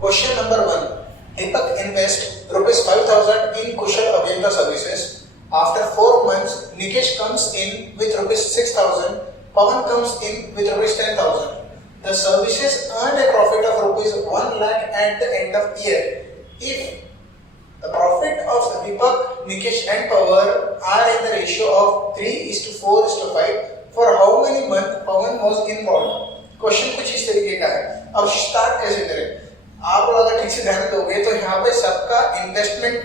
Question number 1. Deepak invest rupees 5,000 in Kushal Abhyanta services. After 4 months, Nikesh comes in with rupees 6,000. Pawan comes in with rupees 10,000. The services earn a profit of rupees 1 lakh at the end of year. If the profit of Deepak, Nikesh and Pawan are in the ratio of 3:4:5, for how many months Pawan was involved? Question कुछ इस तरीके का है. अब start कैसे करें? आप लोग अगर ठीक से ध्यान दोगे तो यहाँ पे सबका इन्वेस्टमेंट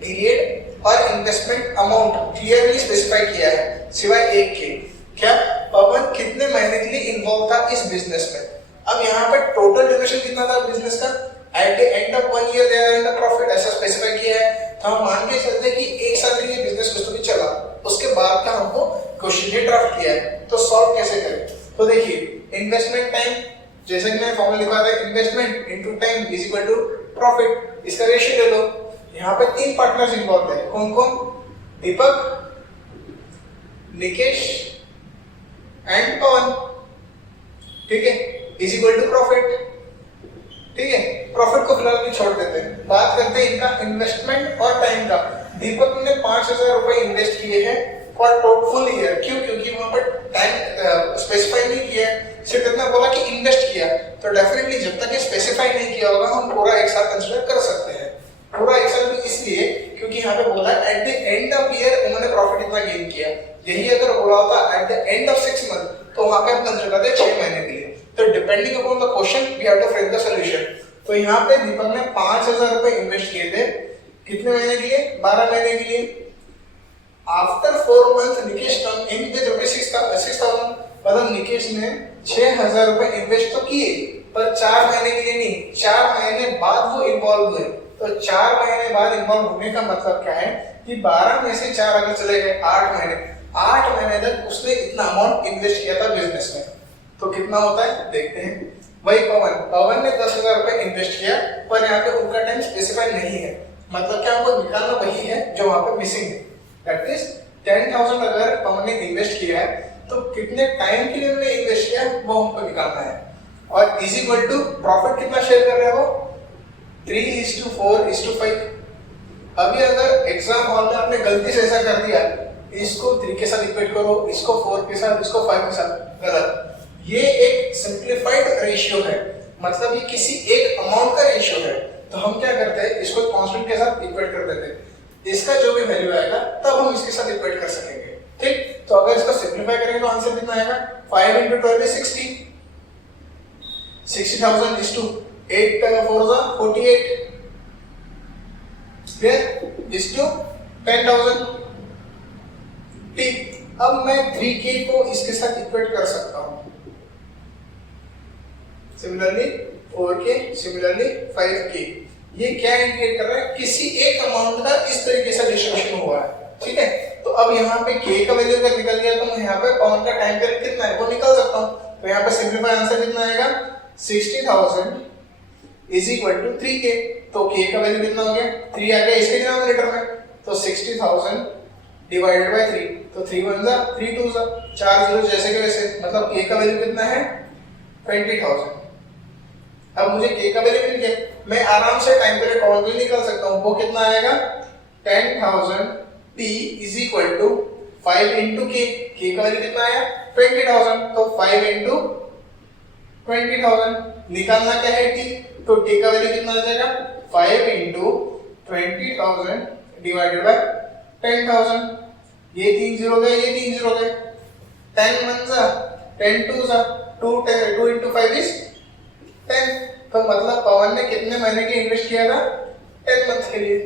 पीरियड और इन्वेस्टमेंट अमाउंट क्लियरली स्पेसिफाई किया है, सिवाय एक के. क्या पवन कितने महीने के लिए इन्वॉल्व था इस बिजनेस में? अब यहाँ पे टोटल ड्यूरेशन कितना था बिजनेस का? At the end of 1 year they are the profit, ऐसा स्पेसिफाई किया है. तो हम मान के चलते हैं कि 1 साल के लिए बिजनेस कुछ तो भी चला, उसके बाद का हमको क्वेश्चन ये ड्राफ्ट किया है. तो सॉल्व कैसे करें? तो देखिए, इन्वेस्टमेंट टाइम, जैसे कि मैंने फॉर्मूला लिखा था, investment into time is equal to profit. इसका रेशियो ले लो. यहाँ पे 3 पार्टनर्स इन्वॉल्व है. कौन कौन? दीपक, निकेश एंड पवन. ठीक है, इज इक्वल टू प्रॉफिट. ठीक है, प्रॉफिट को फिलहाल भी छोड़ देते हैं. बात करते हैं इनका इन्वेस्टमेंट और टाइम का. दीपक ने 5,000 रुपए इन्वेस्ट किए हैं फॉर फुल ईयर. क्यों? क्योंकि वहां पर टाइम स्पेसिफाई नहीं किया है, सिर्फ इतना बोला कि इन्वेस्ट किया. तो डेफिनेटली जब तक ये स्पेसिफाई नहीं किया होगा हम पूरा एक साल कंसीडर कर सकते हैं. पूरा एक साल भी इसलिए क्योंकि यहाँ पे बोला eight the end of year उन्होंने प्रॉफिट इतना गेन किया. यही अगर बोला होता eight the end of 6 month तो वहां पे हम कंसीडर करते हैं 6 महीने के लिए. तो depending upon the question we have to frame the solution. तो यहाँ पे दीपक ने 5,000 रुपए इन्वेस्ट किए थे. कितने महीने के लिए? 12 महीने के लिए. After 4 month Nikesh come in with rupees 6,000. मतलब निकेश ने 6,000 रुपए इन्वेस्ट तो किए पर 4 महीने के लिए नहीं, 4 महीने बाद वो इन्वॉल्व हुए. तो 4 महीने बाद इन्वॉल्व होने का मतलब क्या है कि 12 में से 4 अगर चले गए 8 महीने, 8 महीने तक उसने इतना अमाउंट इन्वेस्ट किया था बिजनेस में. तो कितना होता है देखते हैं. वही पवन ने 10,000 रुपए इन्वेस्ट किया पर यहाँ पे उनका टाइम स्पेसिफाई नहीं है. मतलब क्या हमको निकालना वही है जो वहां पे मिसिंग है. दैट इज 10,000 अगर पवन ने इन्वेस्ट किया है तो कितने टाइम के लिए उन्होंने इन्वेस्ट किया वो हमको निकालना है. और इज इक्वल टू प्रॉफिट कितना शेयर कर रहे हो? 3:4:5. अभी अगर एग्जाम हॉल में आपने गलती से ऐसा कर दिया, इसको 3 के साथ इक्वेट करो, इसको 4 के साथ, इसको 5 के साथ, गलत. ये एक सिंप्लीफाइड रेशियो है, मतलब ये किसी एक अमाउंट का रेशियो है. तो हम क्या करते हैं, इसको कांस्टेंट के साथ इक्वेट कर देते हैं. इसका जो भी वैल्यू आएगा तब हम इसके साथ इक्वेट कर सकेंगे. ठीक, तो अगर इसको सिंप्लीफाई करेंगे तो आंसर कितना आएगा? 5 × 12 is 60. 60,000 is to 8 4 48. Here is to 10,000. ठीक, अब मैं 3k को इसके साथ इक्वेट कर सकता हूं. Similarly 4k, similarly 5k. ये क्या इंडिकेट कर रहा है? किसी एक अमाउंट का इस तरीके से डिस्ट्रीब्यूशन हुआ है. ठीक है, तो अब यहाँ पे k का वैल्यू अगर निकल गया तो मैं यहाँ पे पवन का टाइम पीरियड कितना है वो निकाल सकता हूँ. तो यहाँ पे सिंपलीफाई आंसर कितना आएगा? 60,000 इज इक्वल टू 3k. तो k का वैल्यू कितना हो गया? 3 आ गया इसके डिनोमिनेटर में. तो 60,000 डिवाइडेड बाय 3. तो 3 1 जा 3 2 जा 4 जीरो जैसे के वैसे. मतलब k का वैल्यू कितना है? 20,000. अब मुझे k का वैल्यू मिल गया, मैं आराम से टाइम पीरियड पवन के लिए निकाल सकता हूँ. वो कितना आएगा? 10,000 p is equal to 5 × k. k का वैल्यू कितना आया? 20,000. तो 5 × 20,000. निकालना क्या है t? तो t का वैल्यू कितना आ जाएगा? 5 × 20,000 डिवाइडेड बाय 10,000. ये 3 जीरो गए, ये 3 जीरो गए. 10 1 जा 10 2 जा 2 × 5 is 10. तो मतलब पवन ने कितने महीने के इन्वेस्ट किया था? 10 मंथ के लिए.